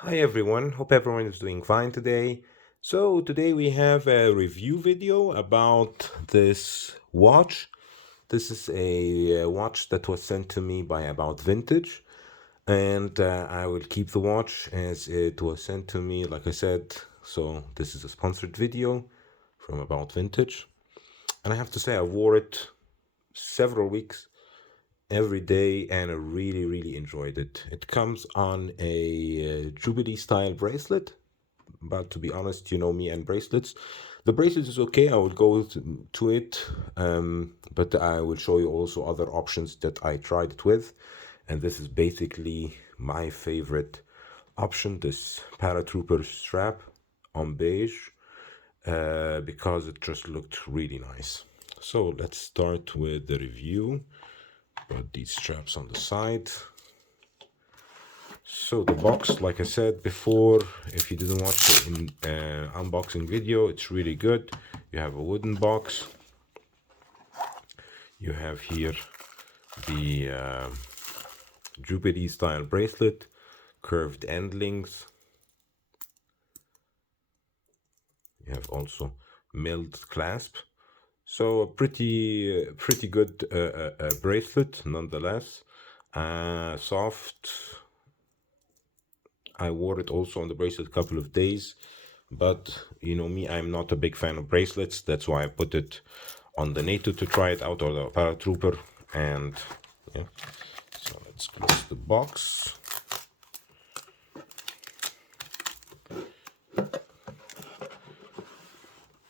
Hi everyone, hope everyone is doing fine today. So today we have a review video about this watch. This is a watch that was sent to me by About Vintage, and I will keep the watch as it was sent to me, like I said. So this is a sponsored video from About Vintage, and I have to say I wore it several weeks every day and I really enjoyed it. It comes on a Jubilee style bracelet, but to be honest, you know me and bracelets. The bracelet is okay. I would go to it, but I will show you also other options that I tried it with, and this is basically my favorite option. This paratrooper strap on beige, because it just looked really nice. So let's start with the review. Put these straps on the side. So the box, like I said before, if you didn't watch the unboxing video, it's really good. You have a wooden box. You have here the Jubilee style bracelet, curved end links. You have also milled clasp. So a pretty good bracelet nonetheless. Soft. I wore it also on the bracelet a couple of days, but you know me, I'm not a big fan of bracelets. That's why I put it on the NATO to try it out, or the paratrooper. And yeah, so let's close the box.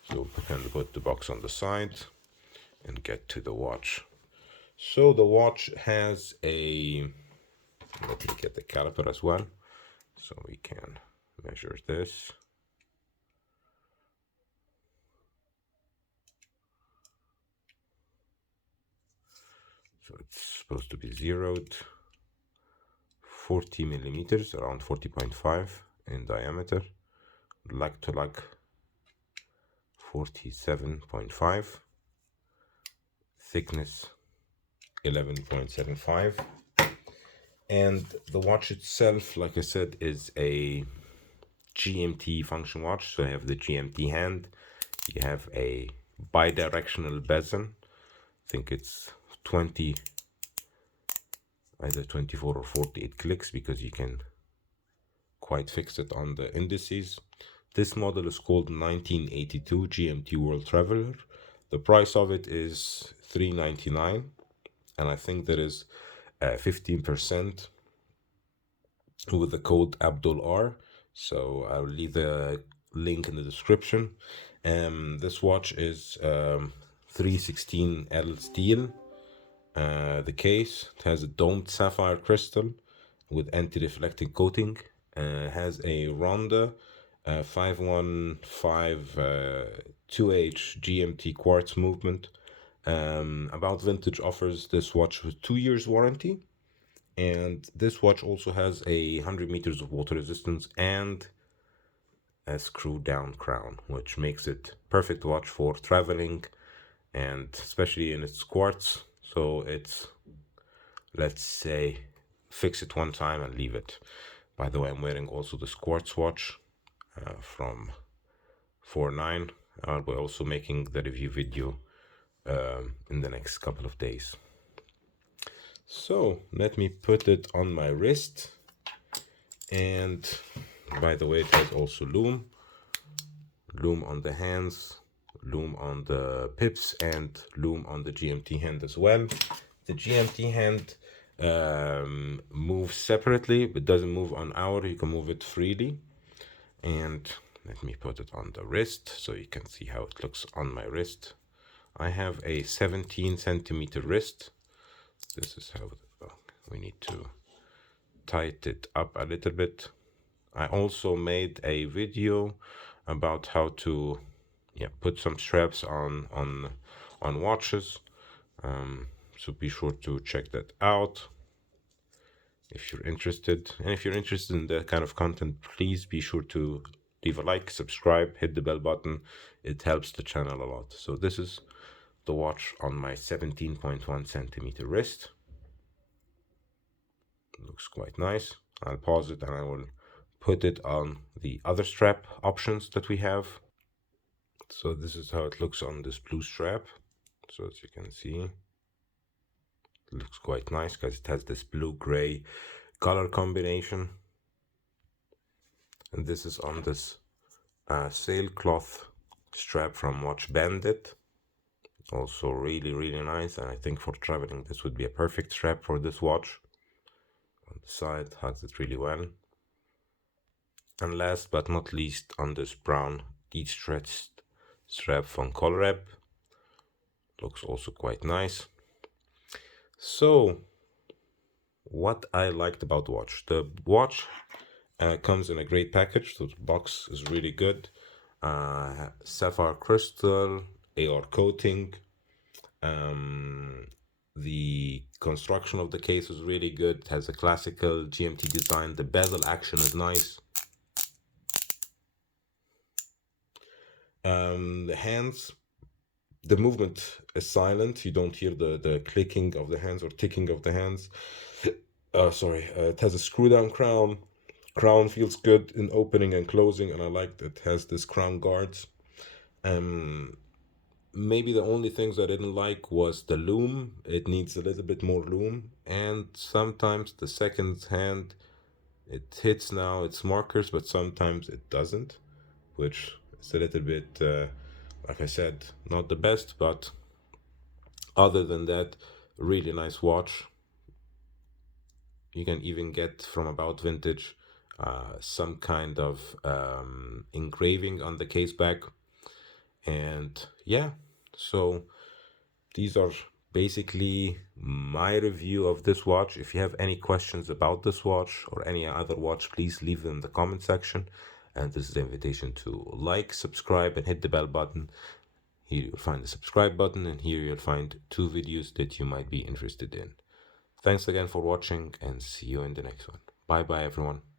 So we can put the box on the side and get to the watch. So the watch has a, let me get the caliper as well so we can measure this. So it's supposed to be zeroed 40 millimeters, around 40.5 in diameter, lug-to-lug 47.5, thickness 11.75, and the watch itself, like I said, is a GMT function watch. So you have the GMT hand, you have a bi-directional bezel. I think it's 20, either 24 or 48 clicks, because you can quite fix it on the indices. This model is called 1982 GMT World Traveler. The price of it is $399, and I think there is 15% with the code AbdulR. So I'll leave the link in the description. This watch is 316L steel. The case, it has a domed sapphire crystal with anti-reflecting coating. Has a Ronda 515 2H GMT quartz movement. About Vintage offers this watch with 2 years warranty, and this watch also has 100 meters of water resistance and a screw down crown, which makes it perfect watch for traveling, and especially in its quartz. So it's, let's say, fix it one time and leave it. By the way, I'm wearing also the quartz watch from 49. I'll be also making the review video in the next couple of days. So let me put it on my wrist. And by the way, it has also loom on the hands, loom on the pips, and loom on the GMT hand as well. The GMT hand moves separately, but doesn't move on our. You can move it freely. And let me put it on the wrist so you can see how it looks on my wrist. I have a 17 centimeter wrist. This is how we need to tighten it up a little bit. I also made a video about how to put some straps on watches. So be sure to check that out if you're interested. And if you're interested in that kind of content, please be sure to leave a like, subscribe, hit the bell button. It helps the channel a lot. So this is the watch on my 17.1 centimeter wrist. It looks quite nice. I'll pause it and I will put it on the other strap options that we have. So this is how it looks on this blue strap. So as you can see, it looks quite nice because it has this blue-gray color combination. And this is on this sailcloth strap from Watch Bandit. Also really nice, and I think for traveling this would be a perfect strap for this watch. On the side, hugs it really well. And last but not least, on this brown de-stretched strap from Colrep. Looks also quite nice. So, what I liked about the watch comes in a great package. So the box is really good. Sapphire crystal, AR coating. The construction of the case is really good. It has a classical GMT design. The bezel action is nice. The hands, the movement is silent. You don't hear the clicking of the hands or ticking of the hands. It has a screw down crown. Crown feels good in opening and closing, and I like that it has this crown guards. Maybe the only things I didn't like was the loom. It needs a little bit more loom, and sometimes the second hand, it hits now its markers, but sometimes it doesn't, which is a little bit, like I said, not the best, but other than that, really nice watch. You can even get from About Vintage some kind of engraving on the case back. And yeah, so these are basically my review of this watch. If you have any questions about this watch or any other watch, please leave them in the comment section. And this is the invitation to like, subscribe, and hit the bell button. Here you'll find the subscribe button, and here you'll find 2 videos that you might be interested in. Thanks again for watching, and see you in the next one. Bye bye everyone.